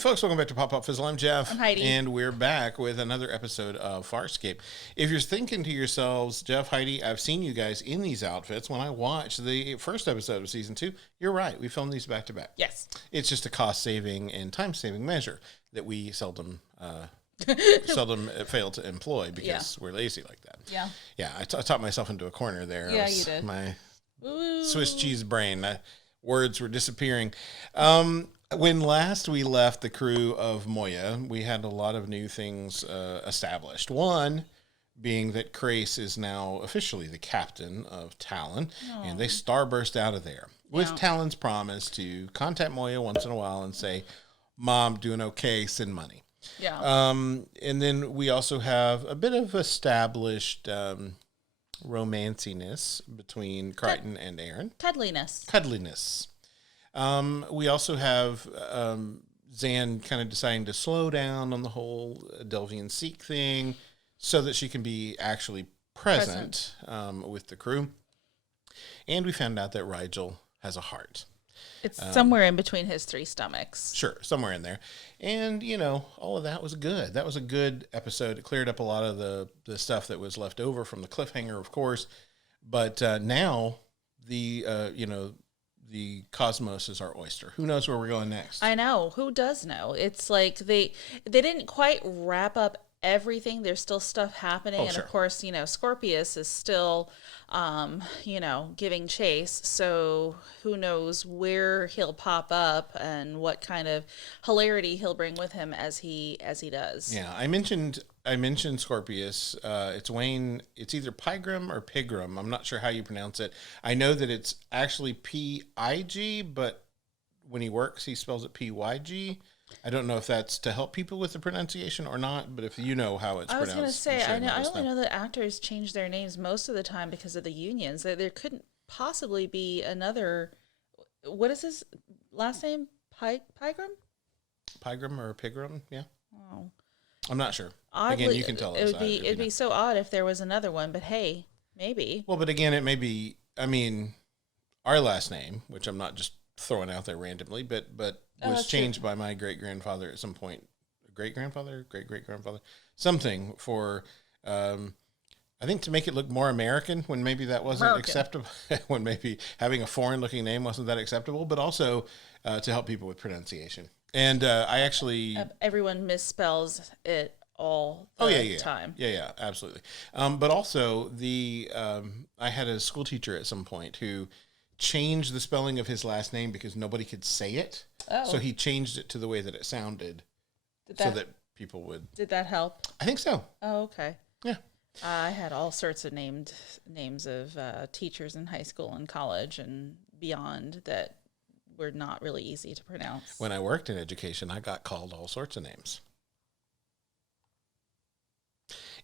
folks, welcome back to Pop Pop Fizzle. I'm Jeff. I'm Heidi. And we're back with another episode of Farscape. If you're thinking to yourselves, Jeff, Heidi, I've seen you guys in these outfits when I watched the first episode of Season 2. You're right. We filmed these back to back. Yes. It's just a cost-saving and time-saving measure that we seldom fail to employ because we're lazy like that. Yeah. Yeah, I taught myself into a corner there. Yeah, you did. My Ooh. Swiss cheese brain. Words were disappearing. When last we left the crew of Moya, we had a lot of new things established. One being that Crace is now officially the captain of Talon, and they starburst out of there with Talon's promise to contact Moya once in a while and say, "Mom, doing okay, send money." Yeah. And then we also have a bit of established romanciness between Crichton and Aaron. Cuddliness. We also have Zan kind of deciding to slow down on the whole Delvian Seek thing so that she can be actually present. With the crew. And we found out that Rigel has a heart. It's somewhere in between his three stomachs. Sure, somewhere in there. And, you know, all of that was good. That was a good episode. It cleared up a lot of the stuff that was left over from the cliffhanger, of course. But now the cosmos is our oyster. Who knows where we're going next? I know. Who does know? It's like they didn't quite wrap up everything. There's still stuff happening. And sure. Of course, Scorpius is still, giving chase. So who knows where he'll pop up and what kind of hilarity he'll bring with him as he does. Yeah, I mentioned Scorpius. It's Wayne. It's either Pygram or Pigram. I'm not sure how you pronounce it. I know that it's actually P-I-G, but when he works, he spells it P-Y-G. I don't know if that's to help people with the pronunciation or not, but if you know how it's pronounced. I was going to say, I only know that actors change their names most of the time because of the unions. There couldn't possibly be another. What is his last name? Pygram? Pygram or Pigram? Yeah. Oh. I'm not sure. Oddly, again, you can tell us. It'd be so odd if there was another one, but hey, maybe. Well, but again, it may be. I mean, our last name, which I'm not just throwing out there randomly, but was changed by my great-grandfather at some point. Great-grandfather, great-great-grandfather, something for. I think to make it look more American when maybe that wasn't acceptable, when maybe having a foreign-looking name wasn't that acceptable, but also to help people with pronunciation. And I actually... Everyone misspells it all the time. Yeah, absolutely. But also, I had a school teacher at some point who changed the spelling of his last name because nobody could say it. Oh. So he changed it to the way that it sounded so that people would... Did that help? I think so. Oh, okay. Yeah. I had all sorts of names of teachers in high school and college and beyond that were not really easy to pronounce. When I worked in education, I got called all sorts of names.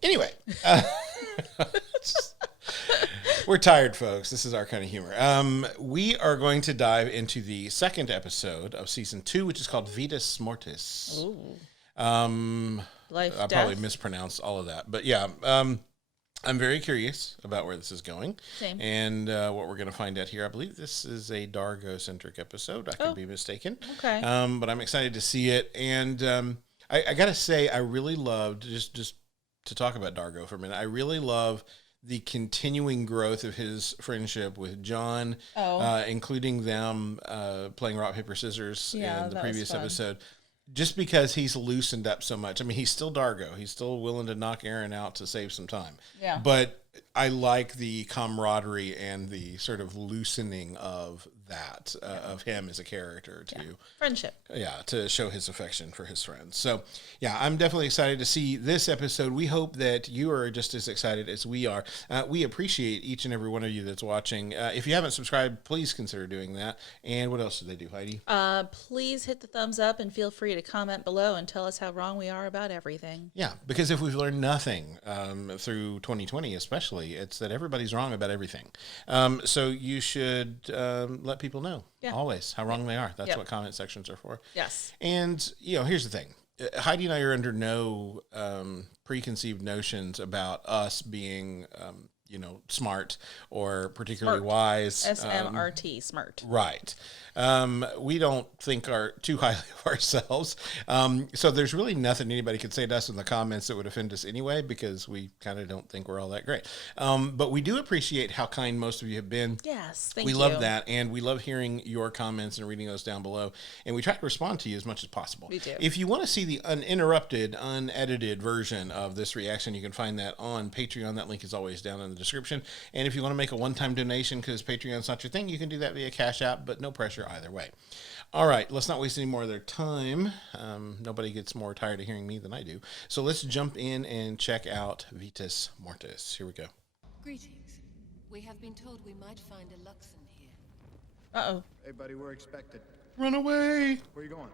Anyway, we're tired, folks. This is our kind of humor. We are going to dive into the second episode of Season 2, which is called Vitas Mortis. Ooh. I probably mispronounced all of that. But yeah, I'm very curious about where this is going. Same. And what we're going to find out here. I believe this is a Dargo-centric episode. I could be mistaken. Okay. But I'm excited to see it. And I got to say, I really loved, just to talk about Dargo for a minute, I really love the continuing growth of his friendship with John, including them playing rock, paper, scissors in the previous episode. Just because he's loosened up so much. I mean, he's still Dargo. He's still willing to knock Aaron out to save some time. Yeah. But I like the camaraderie and the sort of loosening of that, of him as a character to friendship. Yeah, to show his affection for his friends. So, yeah, I'm definitely excited to see this episode. We hope that you are just as excited as we are. We appreciate each and every one of you that's watching. If you haven't subscribed, please consider doing that. And what else do they do, Heidi? Please hit the thumbs up and feel free to comment below and tell us how wrong we are about everything. Yeah, because if we've learned nothing through 2020 especially, it's that everybody's wrong about everything. So you should let people know always how wrong they are. That's what comment sections are for. Yes. And, here's the thing. Heidi and I are under no preconceived notions about us being smart or particularly wise. SMRT, smart. Right. We don't think too highly of ourselves. So there's really nothing anybody could say to us in the comments that would offend us anyway, because we kind of don't think we're all that great. But we do appreciate how kind most of you have been. Yes, thank you. We love that, and we love hearing your comments and reading those down below. And we try to respond to you as much as possible. We do. If you want to see the uninterrupted, unedited version of this reaction, you can find that on Patreon. That link is always down in the description. And if you want to make a one-time donation because Patreon's not your thing, you can do that via Cash App, but no pressure either way. All right, let's not waste any more of their time. Nobody gets more tired of hearing me than I do. So let's jump in and check out Vitas Mortis. Here we go. Greetings. We have been told we might find a Luxon here. Uh-oh. Hey, buddy, we're expected. Run away! Where you going?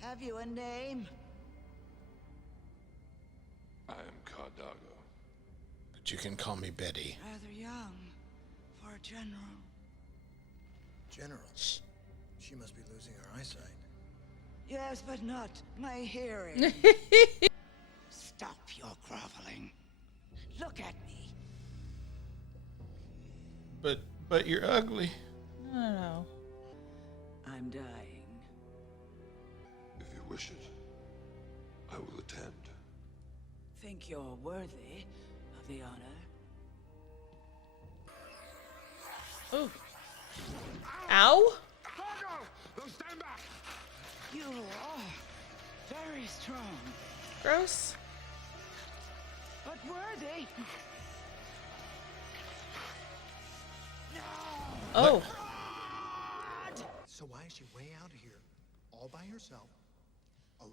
Have you a name? I am Cardago. But you can call me Betty. Rather young for a general. General. She must be losing her eyesight. Yes, but not my hearing. Stop your groveling. Look at me. But you're ugly. I don't know. I'm dying. If you wish it, I will attend. Think you're worthy of the honor? Ooh. Ow! Stand back! You are very strong, Gross. but worthy. Oh. So why is she way out here, all by herself, alone?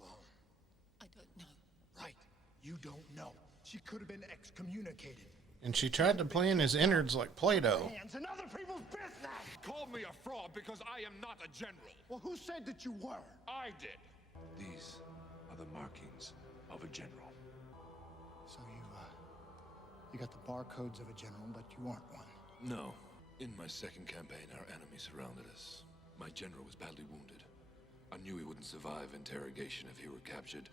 I don't know. Right. You don't know. She could have been excommunicated. And she tried to play in his innards like Play-Doh. Hands in other people's business! Call me a fraud because I am not a general. Well, who said that you were? I did. These are the markings of a general. So you got the barcodes of a general, but you aren't one. No. In my second campaign, our enemy surrounded us. My general was badly wounded. I knew he wouldn't survive interrogation if he were captured,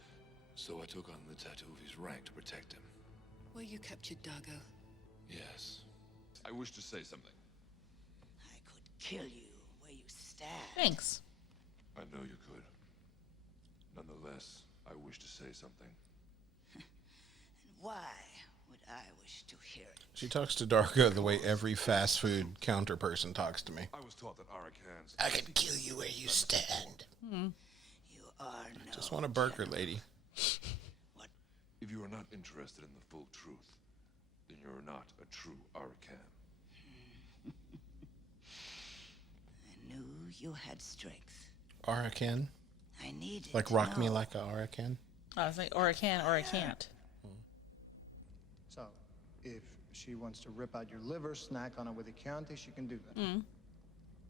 so I took on the tattoo of his rank to protect him. Were you captured, Dago? Yes. I wish to say something. I could kill you where you stand. Thanks. I know you could. Nonetheless, I wish to say something. And why would I wish to hear it? She talks to Darko the way every fast food counter person talks to me. I was taught that Arakans... I can kill you where you stand. You are no Just want a burger, lady. What? If you are not interested in the full truth, then you're not a true Arakan. I knew you had strength. Arakan? I needed Like to rock me know. like a Arakan? I was like, or I can, or I can't. So, if she wants to rip out your liver, snack on it with a Chianti, she can do that.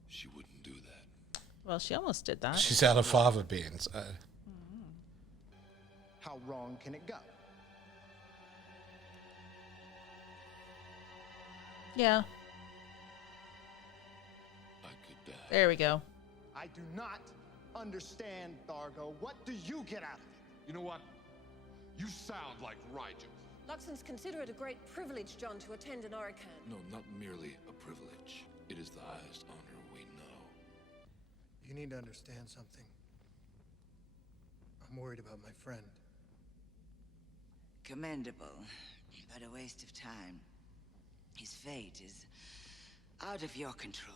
She wouldn't do that. Well, she almost did that. She's out of fava beans. How wrong can it go? Yeah. I could die. There we go. I do not understand, Dargo. What do you get out of it? You know what? You sound like Raiju. Luxons consider it a great privilege, John, to attend an Arakan. No, not merely a privilege. It is the highest honor we know. You need to understand something. I'm worried about my friend. Commendable, but a waste of time. His fate is out of your control.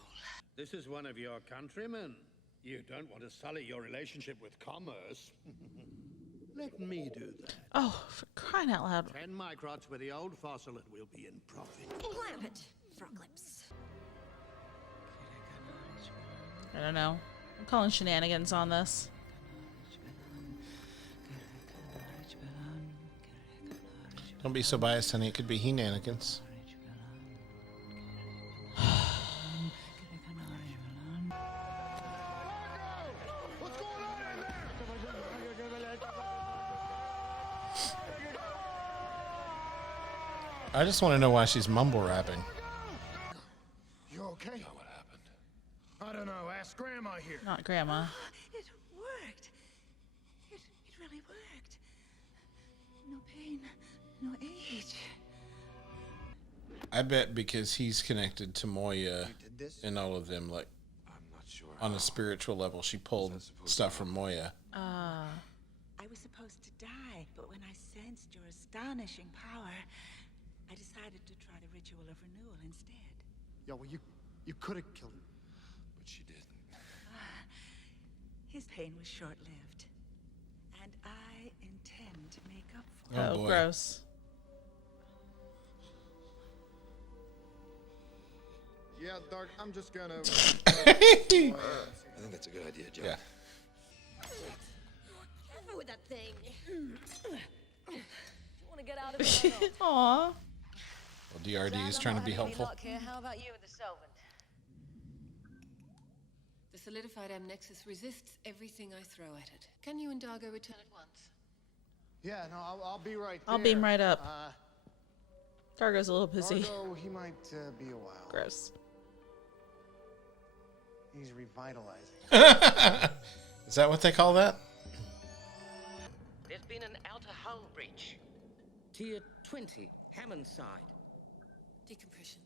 This is one of your countrymen. You don't want to sully your relationship with commerce. Let me do that. Oh, for crying out loud. 10 microts with the old fossil and we'll be in profit. Clamp it, frog lips. I don't know. I'm calling shenanigans on this. Don't be so biased, honey. It could be He-nanigans. What's going on in there? I just want to know why she's mumble rapping. You okay? Know what happened? I don't know. Ask Grandma here. Not Grandma. It worked. It really worked. No pain, no age. I bet because he's connected to Moya You did this? and all of them, like I'm not sure. on a spiritual level, she pulled stuff from Moya. I was supposed to die, but when I sensed your astonishing power, I decided to try the ritual of renewal instead. Yeah, well, you could have killed him. But she didn't. His pain was short-lived, and I intend to make up for Oh, Oh, boy. gross. Yeah, Dark, I'm just gonna... I think that's a good idea, John. Yeah. Careful with that thing. You want to get out of it or not? Aw. Well, DRD is trying to be helpful. How about you with the solvent? The solidified M-Nexus resists everything I throw at it. Can you and Dargo return at once? Yeah, no, I'll be right there. I'll beam right up. Dargo's a little busy. Dargo, he might be a while. Gross. He's revitalizing. Is that what they call that? There's been an outer hull breach. Tier 20, Hammond side. Decompression.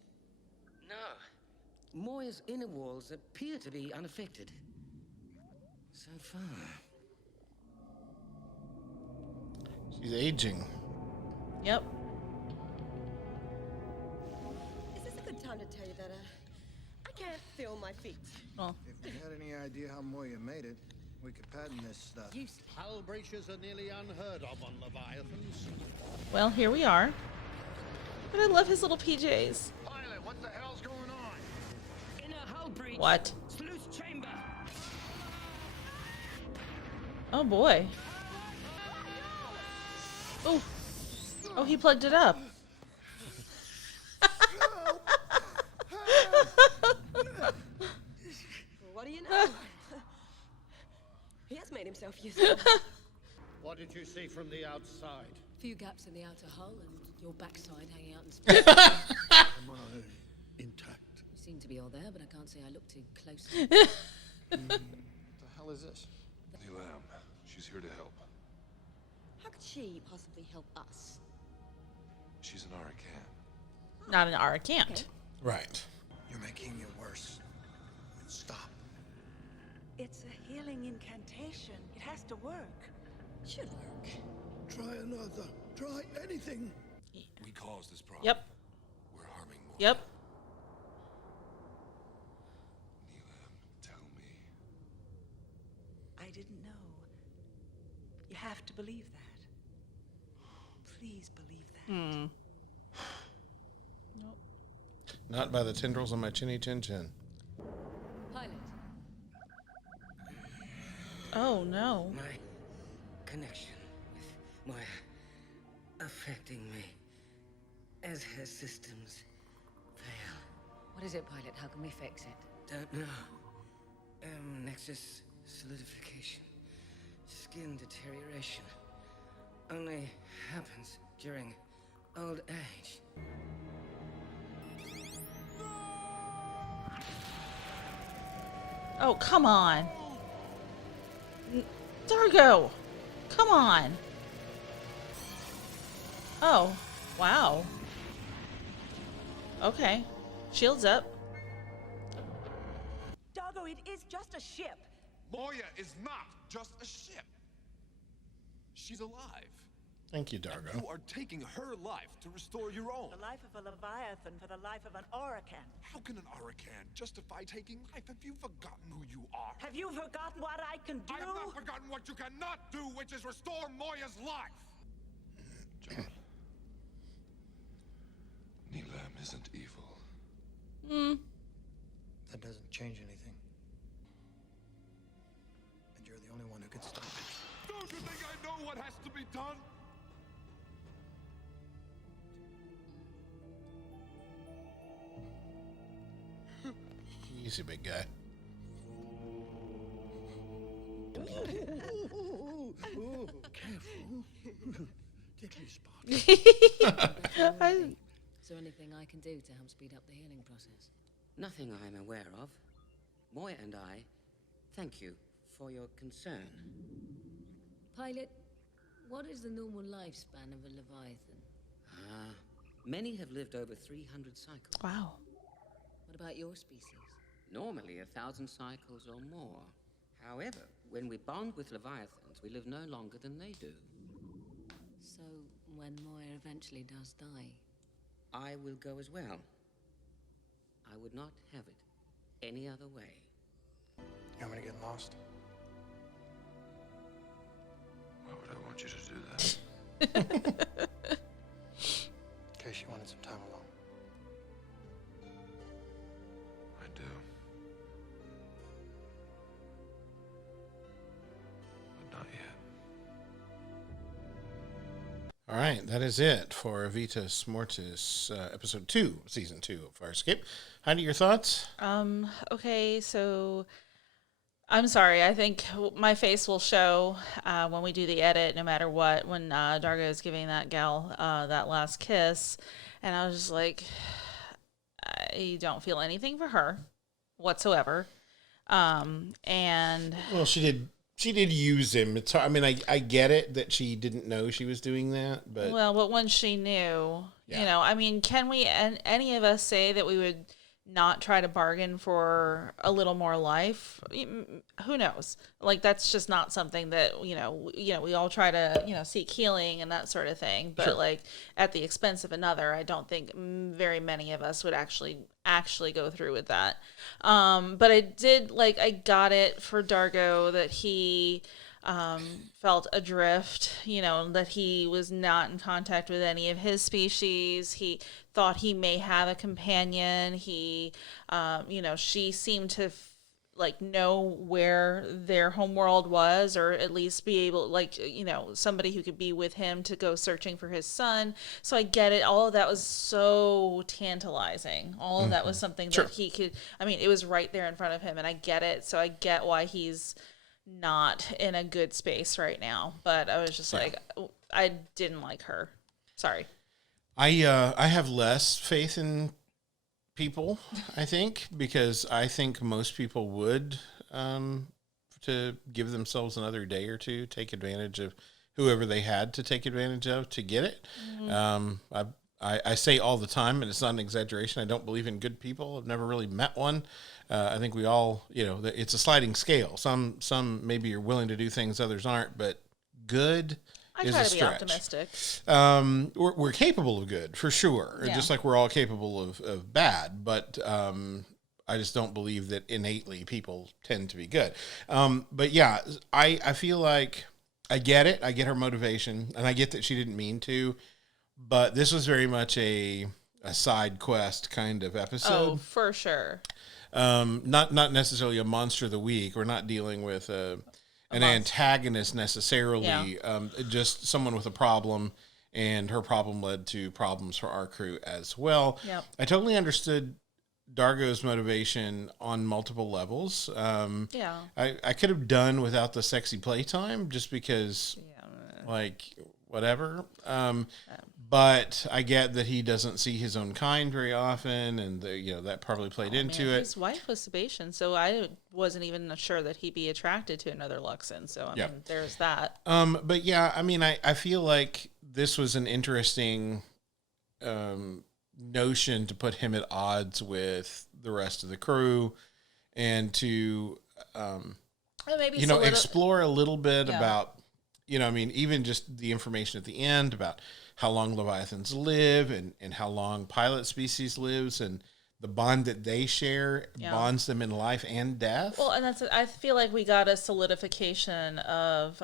No. Moya's inner walls appear to be unaffected. So far. She's aging. Yep. Is this a good time to tell you that I can't feel my feet? Well, If you had any idea how Moya made it, we could patent this stuff. Hull breaches are nearly unheard of on Leviathans. well, here we are. But I love his little PJs. Pilot, what the hell's going on? Inner hull breach. What? Sluice chamber. Oh boy. Oh. Oh, he plugged it up. What do you know? He has made himself useful. What did you see from the outside? Few gaps in the outer hull and your backside hanging out in space. Am I intact? You seem to be all there, but I can't say I look too closely. What the hell is this? Neelam, she's here to help. How could she possibly help us? She's an Arakan. Not an Arcant. Right. You're making it worse. Stop. It's a healing incantation. It has to work. Should work. Try another. Try anything. We caused this problem. Yep. We're harming more. Yep. Neelam, tell me. I didn't know. You have to believe that. Please believe that. Nope. Not by the tendrils on my chinny chin chin. Pilot. Oh no. My connection with Moya affecting me as her systems fail. What is it, Pilot? How can we fix it? Don't know. Nexus solidification. Skin deterioration. Only happens during old age. Oh, come on. Dargo. Come on. Oh, wow. Okay. Shields up. Dargo, it is just a ship. Moya is not just a ship. She's alive. Thank you, Dargo. You are taking her life to restore your own. The life of a Leviathan for the life of an Oracan. How can an Arakan justify taking life? Have you forgotten who you are? Have you forgotten what I can do? I have not forgotten what you cannot do, which is restore Moya's life. John. Neelam isn't evil. That doesn't change anything. And you're the only one who can stop it. Don't you think I know what has to be done? Easy, big guy. Careful. Deadly spot. Is there anything I can do to help speed up the healing process? Nothing I am aware of. Moya and I thank you for your concern. Pilot, what is the normal lifespan of a Leviathan? Many have lived over 300 cycles. Wow. What about your species? Normally 1,000 cycles or more. However, when we bond with Leviathans, we live no longer than they do. So, when Moya eventually does die, I will go as well. I would not have it any other way. You want me to get lost? Why would I want you to do that? In case you wanted some time alone. I do. But not yet. All right, that is it for Vitas Mortis, episode 2, season 2 of Farscape. Heidi, your thoughts? Okay, so I'm sorry. I think my face will show when we do the edit, no matter what, when Dargo is giving that gal that last kiss. And I was just like, I don't feel anything for her whatsoever. And Well, she did use him. It's hard. I mean, I get it that she didn't know she was doing that, but but when she knew, Yeah. I mean, can we, any of us say that we would not try to bargain for a little more life? Who knows? Like, that's just not something that, we all try to, seek healing and that sort of thing. But Sure. like at the expense of another, I don't think very many of us would actually go through with that. But I got it for Dargo that he felt adrift, that he was not in contact with any of his species. He thought he may have a companion. He, she seemed to know where their homeworld was, or at least be able, somebody who could be with him to go searching for his son. So I get it. All of that was so tantalizing. All of that was something Sure. that he could, it was right there in front of him, and I get it. So I get why he's not in a good space right now. But I was just like, I didn't like her. Sorry. I have less faith in people, I think, because I think most people would, to give themselves another day or two, take advantage of whoever they had to take advantage of to get it. I say all the time, and it's not an exaggeration, I don't believe in good people. I've never really met one. I think we all, it's a sliding scale. Some maybe are willing to do things others aren't, but good I is try a to be stretch. optimistic. We're capable of good, for sure, Yeah. just like we're all capable of bad, but I just don't believe that innately people tend to be good. But yeah, I feel like I get it. I get her motivation, and I get that she didn't mean to, but this was very much a side quest kind of episode. Oh, for sure. Not necessarily a monster of the week. We're not dealing with an antagonist necessarily. Just someone with a problem, and her problem led to problems for our crew as well. Yep. I totally understood Dargo's motivation on multiple levels. I could have done without the sexy playtime just because, whatever. But I get that he doesn't see his own kind very often, and that probably played into it. His wife was Sebastian, so I wasn't even sure that he'd be attracted to another Luxon. So I mean, there's that. But yeah, I mean, I feel like this was an interesting notion to put him at odds with the rest of the crew, and to Maybe explore a little bit about, even just the information at the end about how long Leviathans live, and how long pilot species lives, and the bond that they share bonds them in life and death. Well, and I feel like we got a solidification of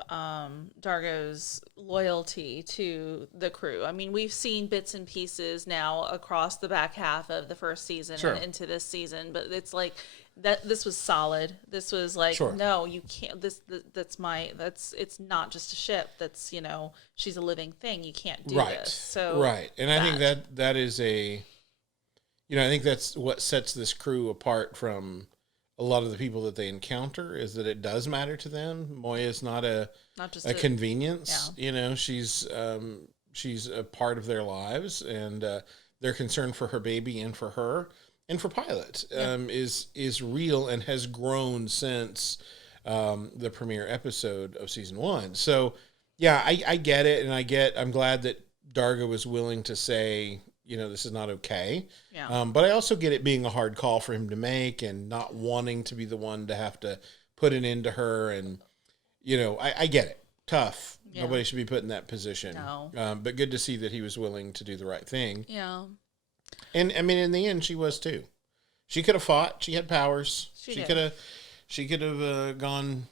Dargo's loyalty to the crew. I mean, we've seen bits and pieces now across the back half of the first season and into this season, but it's like that this was solid. This was like, no, you can't, it's not just a ship. That's, she's a living thing. You can't do this. So And I think that is I think that's what sets this crew apart from a lot of the people that they encounter, is that it does matter to them. Moya is not just a convenience. She's a part of their lives, and their concern for her baby and for her and for Pilot is real and has grown since the premiere episode of season 1. So yeah, I get it, and I'm glad that Dargo was willing to say, this is not okay. Yeah. But I also get it being a hard call for him to make and not wanting to be the one to have to put an end to her. And, I get it. Tough. Yeah. Nobody should be put in that position. No. But good to see that he was willing to do the right thing. Yeah. And I mean, in the end, she was too. She could have fought. She had powers. She could have gone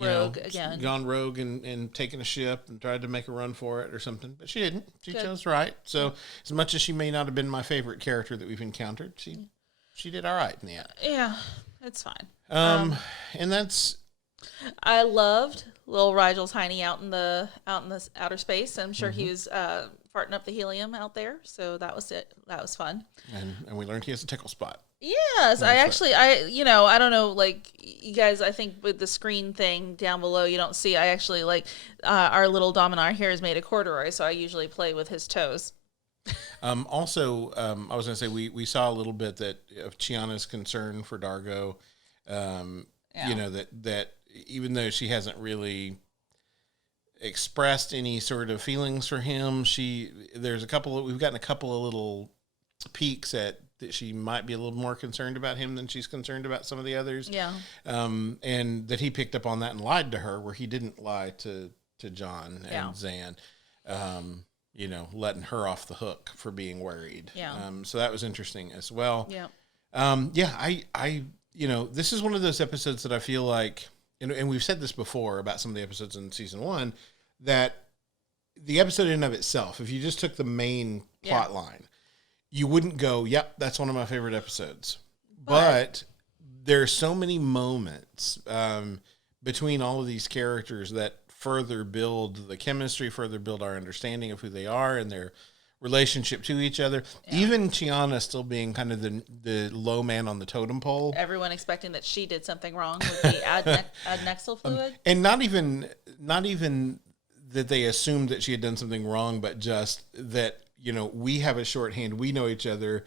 rogue again. Gone rogue and taken a ship and tried to make a run for it or something. But she didn't. She chose right. So as much as she may not have been my favorite character that we've encountered, she did all right in the end. Yeah, it's fine. And that's. I loved little Rigel Tiny out in the outer space. I'm sure he was farting up the helium out there. So that was it. That was fun. And we learned he has a tickle spot. Yes, I don't know, like, you guys, I think with the screen thing down below, you don't see, I actually, like, our little Dominar here is made of corduroy, so I usually play with his toes. Also, I was going to say, we saw a little bit of Chiana's concern for Dargo, that even though she hasn't really expressed any sort of feelings for him, we've gotten a couple of little peeks at that she might be a little more concerned about him than she's concerned about some of the others. Yeah. And that he picked up on that and lied to her where he didn't lie to John and Zan, letting her off the hook for being worried. Yeah. So that was interesting as well. Yeah. I this is one of those episodes that I feel like, and we've said this before about some of the episodes in season 1, that the episode in and of itself, if you just took the main plot line, you wouldn't go, yep, that's one of my favorite episodes. But there are so many moments between all of these characters that further build the chemistry, further build our understanding of who they are and their relationship to each other. Yeah. Even Chiana still being kind of the low man on the totem pole. Everyone expecting that she did something wrong with the adnexal fluid. And not even that they assumed that she had done something wrong, but just that, we have a shorthand. We know each other.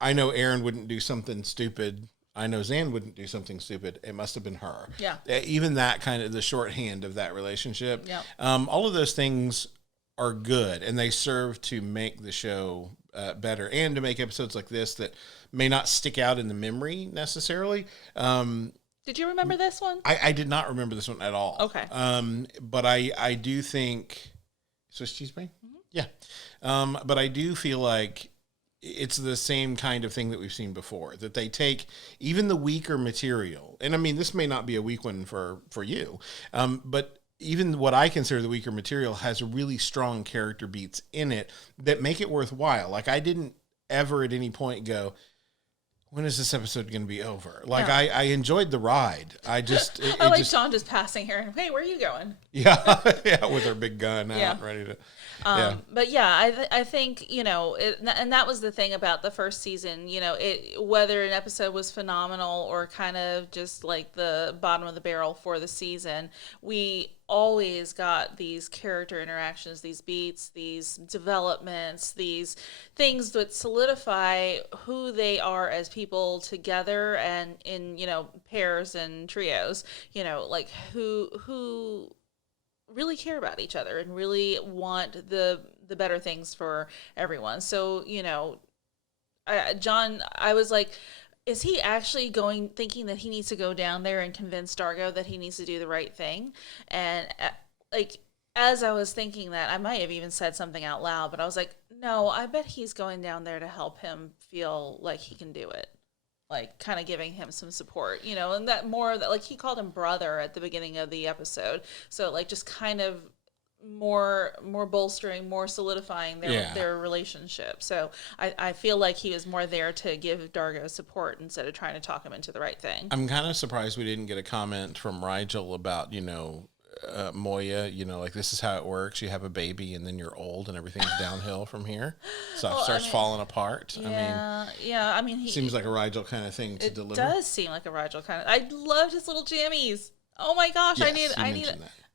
I know Aaron wouldn't do something stupid. I know Zan wouldn't do something stupid. It must have been her. Yeah. Even that kind of the shorthand of that relationship. Yeah. All of those things are good, and they serve to make the show better and to make episodes like this that may not stick out in the memory necessarily. Did you remember this one? I did not remember this one at all. Okay. But I do think Swiss cheese brain? Mm-hmm. Yeah. But I do feel like it's the same kind of thing that we've seen before, that they take even the weaker material. And I mean, this may not be a weak one for you. But even what I consider the weaker material has really strong character beats in it that make it worthwhile. Like, I didn't ever at any point go, when is this episode going to be over? Like, yeah. I enjoyed the ride. I like Sean just passing here. Hey, where are you going? Yeah, with her big gun out, ready to. But yeah, I think, and that was the thing about the first season, whether an episode was phenomenal or kind of just like the bottom of the barrel for the season, we always got these character interactions, these beats, these developments, these things that solidify who they are as people together and in, pairs and trios, like who really care about each other and really want the better things for everyone. So, John, I was like, is he actually thinking that he needs to go down there and convince Dargo that he needs to do the right thing? And as I was thinking that, I might have even said something out loud, but I was like, no, I bet he's going down there to help him feel like he can do it. Like, kind of giving him some support, and that more that, like, he called him brother at the beginning of the episode. So, like, just kind of more bolstering, more solidifying their relationship. So I feel like he was more there to give Dargo support instead of trying to talk him into the right thing. I'm kind of surprised we didn't get a comment from Rigel about, Moya, like, this is how it works. You have a baby and then you're old and everything's downhill from here. Stuff starts falling apart. I mean, he seems like a Rigel kind of thing to deliver. It does seem like a Rigel kind of. I loved his little jammies. Oh my gosh, yes,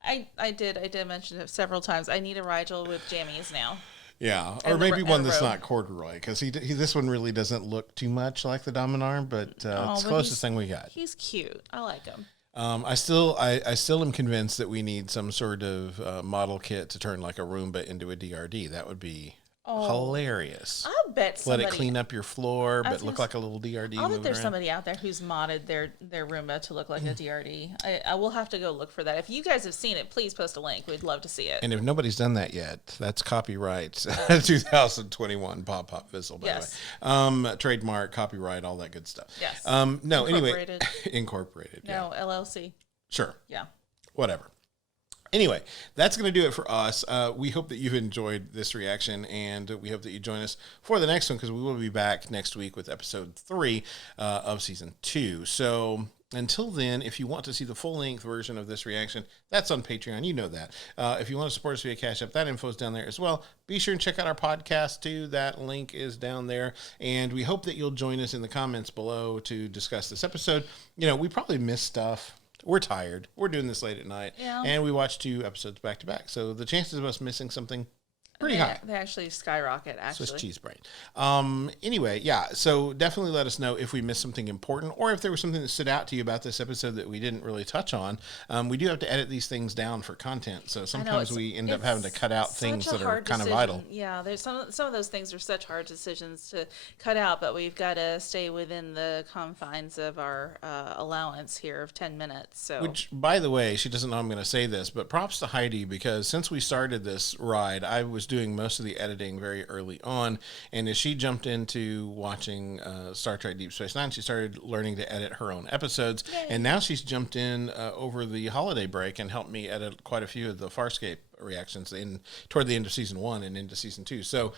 I did mention it several times. I need a Rigel with jammies now. Yeah, or maybe one that's not corduroy, because this one really doesn't look too much like the Dominar, but it's the closest thing we got. He's cute. I like him. I still am convinced that we need some sort of model kit to turn like a Roomba into a DRD. That would be hilarious. I'll bet somebody... Let it clean up your floor, but look like a little DRD. I'll bet there's somebody out there who's modded their Roomba to look like a DRD. I will have to go look for that. If you guys have seen it, please post a link. We'd love to see it. And if nobody's done that yet, that's copyright 2021 Pop Fizzle, by the way. Trademark, copyright, all that good stuff. Yes. No, Incorporated. Anyway. Incorporated. No, LLC. Sure. Yeah. Whatever. Anyway, that's going to do it for us. We hope that you've enjoyed this reaction, and we hope that you join us for the next one, because we will be back next week with episode 3 of season 2. So until then, if you want to see the full-length version of this reaction, that's on Patreon. You know that. If you want to support us via Cash App, that info is down there as well. Be sure and check out our podcast, too. That link is down there. And we hope that you'll join us in the comments below to discuss this episode. You know, we probably missed stuff. We're tired. We're doing this late at night. Yeah. And we watched 2 episodes back to back. So the chances of us missing something pretty high. They actually skyrocket, actually. Swiss cheese brain. Anyway, yeah. So definitely let us know if we missed something important, or if there was something that stood out to you about this episode that we didn't really touch on. We do have to edit these things down for content. So sometimes we end up having to cut out things that are kind of vital. Yeah, there's some of those things are such hard decisions to cut out, but we've got to stay within the confines of our allowance here of 10 minutes. So, which, by the way, she doesn't know I'm going to say this, but props to Heidi, because since we started this ride, I was doing most of the editing very early on, and as she jumped into watching Star Trek Deep Space Nine, she started learning to edit her own episodes. Yay. And now she's jumped in over the holiday break and helped me edit quite a few of the Farscape reactions toward the end of season 1 and into season 2. So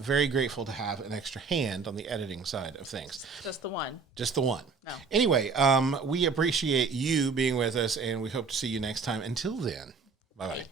very grateful to have an extra hand on the editing side of things. Just the one. Just the one. No. Anyway, we appreciate you being with us, and we hope to see you next time. Until then, bye-bye.